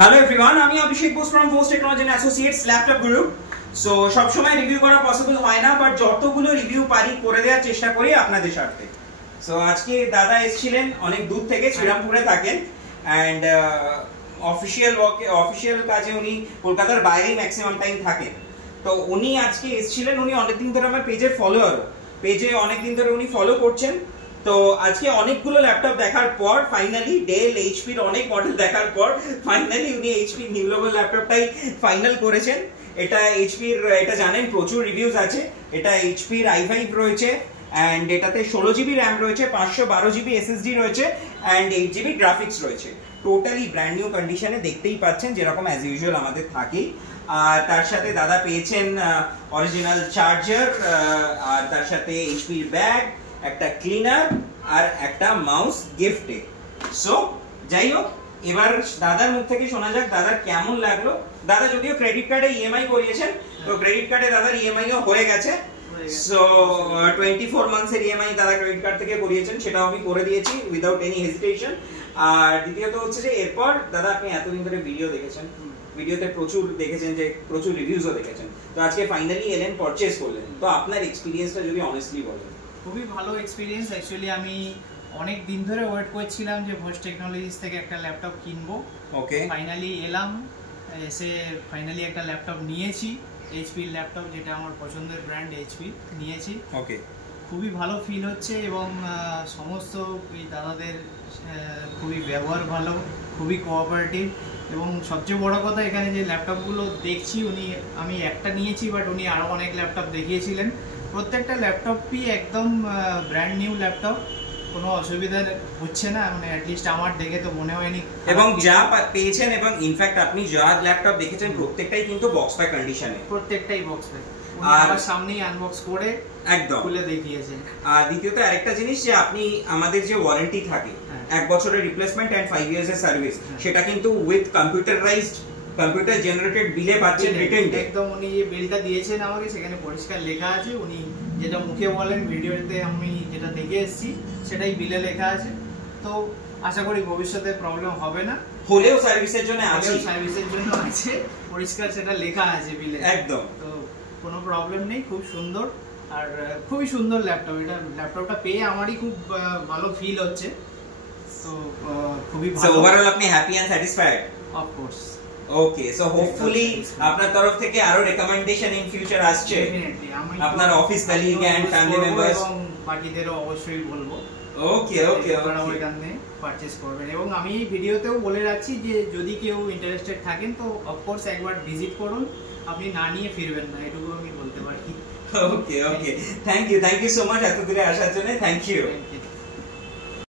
Hello everyone, আমি Abhishek Bose from Bose technology and associates laptop group. So সব সময় রিভিউ করা পসিবল হয় না, বাট যতগুলো রিভিউ পারি করে দেওয়ার চেষ্টা করি আপনাদের স্বার্থে। সো আজকে দাদা এসেছিলেন অনেক দূর থেকে, শ্রীরামপুরে থাকেন, অ্যান্ড অফিসিয়াল কাজে উনি কলকাতার বাইরেই ম্যাক্সিমাম টাইম থাকেন। তো উনি আজকে এসেছিলেন, উনি অনেকদিন ধরে আমার পেজে অনেকদিন ধরে উনি ফলো করছেন। তো আজকে অনেকগুলো ল্যাপটপ দেখার পর ফাইনালি ডেল এইচপির অনেক মডেল দেখার পর ফাইনালি উনি এইচপির নিউ লেভেল ল্যাপটপটাই ফাইনাল করেছেন। এটা এইচপির, এটা জানেন প্রচুর রিভিউজ আছে। এটা এইচপির i5 রয়েছে, অ্যান্ড এটাতে 16 জিবি র্যাম রয়েছে, 512 জিবি এসএসডি রয়েছে, অ্যান্ড 8 জিবি গ্রাফিক্স রয়েছে। টোটালি ব্র্যান্ড নিউ কন্ডিশনে, দেখতেই পাচ্ছেন যেরকম অ্যাজ ইউজুয়াল আমাদের থাকেই। আর তার সাথে দাদা পেয়েছেন অরিজিনাল চার্জার, আর তার সাথে এইচপির ব্যাগ, একটা ক্লিনার আর একটা মাউস গিফটে। সো যাই হোক, এবার দাদার মুখ থেকে শোনা যাক দাদার কেমন লাগলো। দাদা যদিও ক্রেডিট কার্ডে ইএমআই করিয়েছেন, তো ক্রেডিট কার্ডে দাদার ইএমআইও হয়ে গেছে। সো 24 মান্থসের ইএমআই দাদা ক্রেডিট কার্ড থেকে করিয়েছেন, সেটাও আমি করে দিয়েছি উইদাউট এনি হেজিটেশন। আর দ্বিতীয়ত হচ্ছে যে এরপর দাদা আপনি এতদিন ধরে ভিডিও দেখেছেন, ভিডিওতে প্রচুর দেখেছেন, যে প্রচুর রিভিউজও দেখেছেন, তো আজকে ফাইনালি এলেন, পারচেজ করলেন। তো আপনার এক্সপিরিয়েন্সটা যদি অনেস্টলি বলেন। খুবই ভালো এক্সপিরিয়েন্স। অ্যাকচুয়ালি আমি অনেক দিন ধরে ওয়েট করছিলাম যে ভোস টেকনোলজিস থেকে একটা ল্যাপটপ কিনবো। ওকে, ফাইনালি এলাম, এসে ফাইনালি একটা ল্যাপটপ নিয়েছি, এইচপির ল্যাপটপ, যেটা আমার পছন্দের ব্র্যান্ড এইচপি নিয়েছি। ওকে, খুবই ভালো ফিল হচ্ছে, এবং সমস্ত এই দাদাদের খুবই ব্যবহার ভালো, খুবই কোঅপারেটিভ, এবং সবচেয়ে বড় কথা এখানে যে ল্যাপটপগুলো দেখছি, আমি একটা নিয়েছি, বাট উনি আরও অনেক ল্যাপটপ দেখিয়েছিলেন। প্রত্যেকটা ল্যাপটপই একদম ব্র্যান্ড নিউ ল্যাপটপ, কোনো অসুবিধা হচ্ছে না, মানে অ্যাটলিস্ট আমার দেখে তো মনে হয়নি। এবং যা পেয়েছেন, এবং ইনফ্যাক্ট আপনি যা ল্যাপটপ দেখেছেন প্রত্যেকটাই কিন্তু বক্স প্যাক কন্ডিশনে, প্রত্যেকটাই বক্স প্যাক, আর সামনেই আনবক্স করে একদম খুলে দেখিয়েছেন। আর দ্বিতীয়ত আরেকটা জিনিস, যে আপনি আমাদের যে ওয়ারেন্টি থাকে 1 বছরের রিপ্লেসমেন্ট এন্ড 5 ইয়ার্স এর সার্ভিস, সেটা কিন্তু উইথ কম্পিউটার জেনারেটেড বিলে পাচ্ছেন রিটেন। একদম উনি যে বিলটা দিয়েছেন আমাকে, সেখানে পরিষ্কার লেখা আছে, উনি যেটা মুখে বলেন, ভিডিওতে আমি যেটা দেখে এসেছি সেটাই বিলে লেখা আছে। তো আশা করি ভবিষ্যতে প্রবলেম হবে না, হলেও সার্ভিসের জন্য আছে, পরিষ্কার সেটা লেখা আছে বিলে একদম। তো কোনো প্রবলেম নেই, খুব সুন্দর, আর খুবই সুন্দর ল্যাপটপ। ল্যাপটপটা পেয়ে আমারই খুব ভালো ফিল হচ্ছে। তো খুবই ভালো। সো ওভারঅল আপনি happy and satisfied? Of course. Okay, so hopefully আপনার তরফ থেকে আরো রেকমেন্ডেশন ইন ফিউচার আসছে আপনার office colleague and family members, এবং বাকিদেরও অবশ্যই বলবো। ওকে ওকে, আপনারা ওইখানে পারচেজ করবেন। এবং আমি ভিডিওতেও বলে রাখছি যে যদি কেউ ইন্টারেস্টেড থাকেন, তো অফকোর্স একবার ভিজিট করুন, আপনি না নিয়ে ফিরবেন না, এটুকু আমি বলতে পারি। Okay okay, thank you so much এত দূরে আসার জন্য। Thank you.